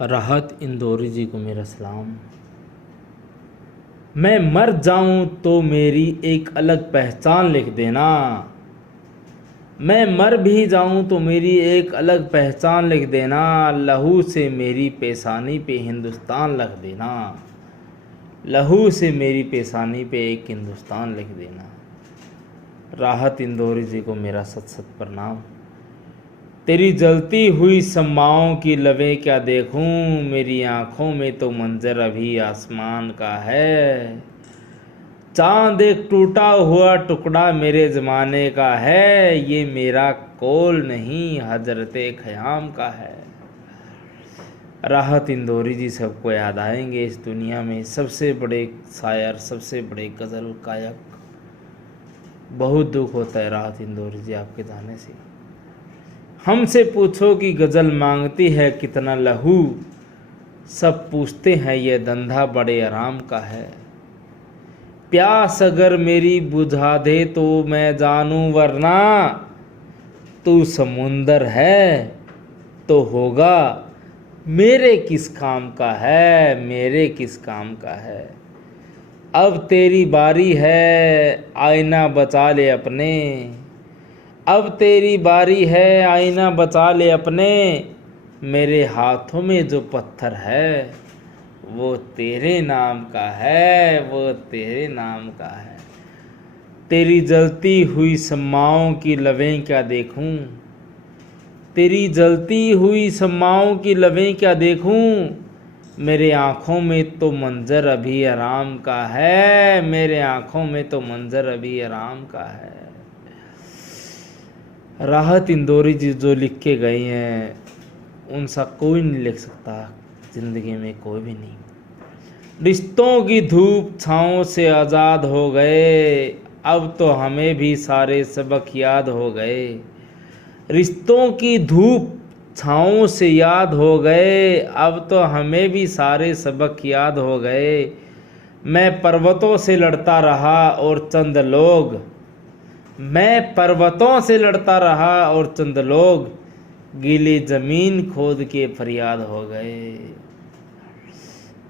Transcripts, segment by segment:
राहत इंदौरी जी को मेरा सलाम। मैं मर जाऊं तो मेरी एक अलग पहचान लिख देना। मैं मर भी जाऊं तो मेरी एक अलग पहचान लिख देना। लहू से मेरी पेशानी पे हिंदुस्तान लिख देना। लहू से मेरी पेशानी पे एक हिंदुस्तान लिख देना। राहत इंदौरी जी को मेरा सत सत प्रणाम। तेरी जलती हुई सम्माओं की लवें क्या देखूं, मेरी आंखों में तो मंजर अभी आसमान का है। चांद एक टूटा हुआ टुकड़ा मेरे ज़माने का है, ये मेरा कौल नहीं हजरते ख़याम का है। राहत इंदौरी जी सबको याद आएंगे इस दुनिया में सबसे बड़े शायर, सबसे बड़े गज़ल गायक। बहुत दुख होता है राहत इंदौरी जी आपके जाने से। हमसे पूछो कि गज़ल मांगती है कितना लहू, सब पूछते हैं ये धंधा बड़े आराम का है। प्यास अगर मेरी बुझा दे तो मैं जानूं, वरना तू समुंदर है तो होगा मेरे किस काम का है, मेरे किस काम का है। अब तेरी बारी है आईना बचा ले अपने, अब तेरी बारी है आईना बचा ले अपने। मेरे हाथों में जो पत्थर है वो तेरे नाम का है, वो तेरे नाम का है। तेरी जलती हुई सम्माओं की लवें क्या देखूं, तेरी जलती हुई सम्माओं की लवें क्या देखूं। मेरे आँखों में तो मंजर अभी आराम का है, मेरे आँखों में तो मंजर अभी आराम का है। राहत इंदौरी जी जो लिख के गए हैं उनसा कोई नहीं लिख सकता ज़िंदगी में, कोई भी नहीं। रिश्तों की धूप छाँव से आज़ाद हो गए, अब तो हमें भी सारे सबक याद हो गए। रिश्तों की धूप छाँव से याद हो गए, अब तो हमें भी सारे सबक याद हो गए। मैं पर्वतों से लड़ता रहा और चंद लोग, मैं पर्वतों से लड़ता रहा और चंद लोग गीली ज़मीन खोद के फरियाद हो गए।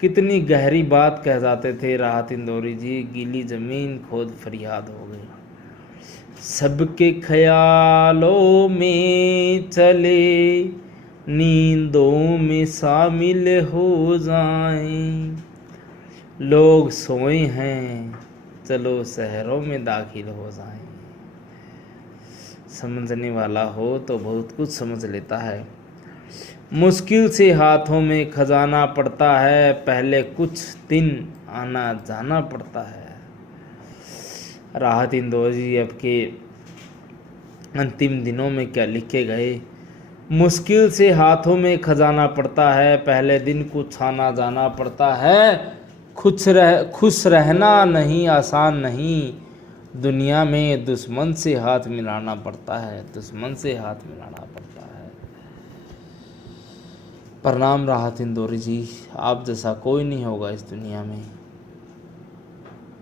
कितनी गहरी बात कह जाते थे राहत इंदौरी जी, गीली ज़मीन खोद फरियाद हो गई। सबके ख्यालों में चले नींदों में शामिल हो जाएं, लोग सोए हैं चलो शहरों में दाखिल हो जाएं। समझने वाला हो तो बहुत कुछ समझ लेता है। मुश्किल से हाथों में खजाना पड़ता है, पहले कुछ दिन आना जाना पड़ता है। राहत इंदौरी जी आपके अंतिम दिनों में क्या लिखे गए। मुश्किल से हाथों में खजाना पड़ता है, पहले दिन कुछ आना जाना पड़ता है। खुश रहना नहीं आसान नहीं, दुनिया में दुश्मन से हाथ मिलाना पड़ता है, दुश्मन से हाथ मिलाना पड़ता है। प्रणाम राहत इंदौरी जी, आप जैसा कोई नहीं होगा इस दुनिया में।